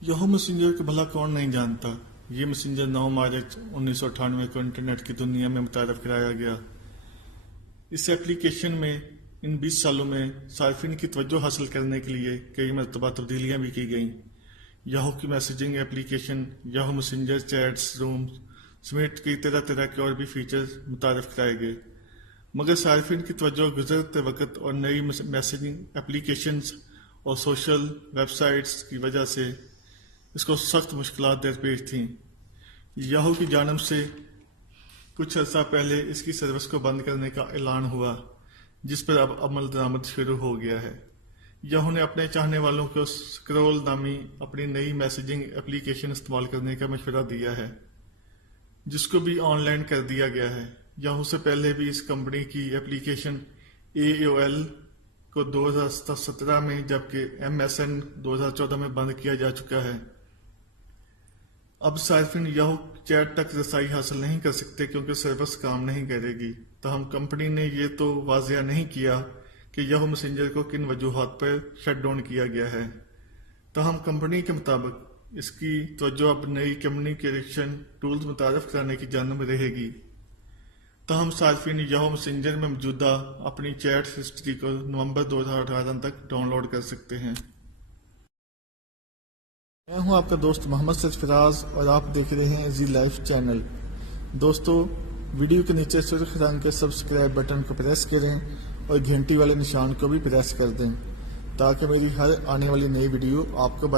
Yahoo messenger को भला कौन नहीं जानता। ये मैसेंजर 9 मार्च 1998 को इंटरनेट की दुनिया में मुतारफ कराया गया। इस एप्लीकेशन में इन 20 सालों में सार्फिन की तवज्जो हासिल करने के लिए कई मरतबा तब्दीलियाँ भी की गईं। याहू की messaging application, Yahoo messenger, chats room समेत कई तरह तरह के और भी फीचर्स मुतारफ कराए गए, मगर सार्फिन की तवज्जो गुजरते वक्त और नई मैसेजिंग एप्लीकेशंस और सोशल वेबसाइट्स की वजह से इसको सख्त मुश्किलात दरपेश थीं। याहू की जानब से कुछ अर्सा पहले इसकी सर्विस को बंद करने का ऐलान हुआ, जिस पर अब अमल दरामद शुरू हो गया है। याहू ने अपने चाहने वालों को स्क्रॉल नामी अपनी नई मैसेजिंग एप्लीकेशन इस्तेमाल करने का मशवरा दिया है, जिसको भी ऑनलाइन कर दिया गया है। याहू से पहले भी इस कंपनी की एप्लीकेशन AOL को 2017 में जबकि MSN 2014 में बंद किया जा चुका है। अब सार्फिन याहू चैट तक रसाई हासिल नहीं कर सकते क्योंकि सर्विस काम नहीं करेगी। तहम कंपनी ने यह तो वाज़िया नहीं किया कि याहू मैसेंजर को किन वजूहात पर शट डाउन किया गया है। तहम कंपनी के मुताबिक इसकी तवज्जो अब नई कम्युनिकेशन टूल्स मुतारफ कराने की जानब रहेगी। तहम सार्फिन याहू मैसेंजर में मौजूदा अपनी चैट हिस्ट्री को नवंबर 2018 तक डाउनलोड कर सकते हैं। मैं हूं आपका दोस्त मोहम्मद सरफराज और आप देख रहे हैं जी लाइफ चैनल। दोस्तों, वीडियो के नीचे सुर्ख रंग के सब्सक्राइब बटन को प्रेस करें और घंटी वाले निशान को भी प्रेस कर दें ताकि मेरी हर आने वाली नई वीडियो आपको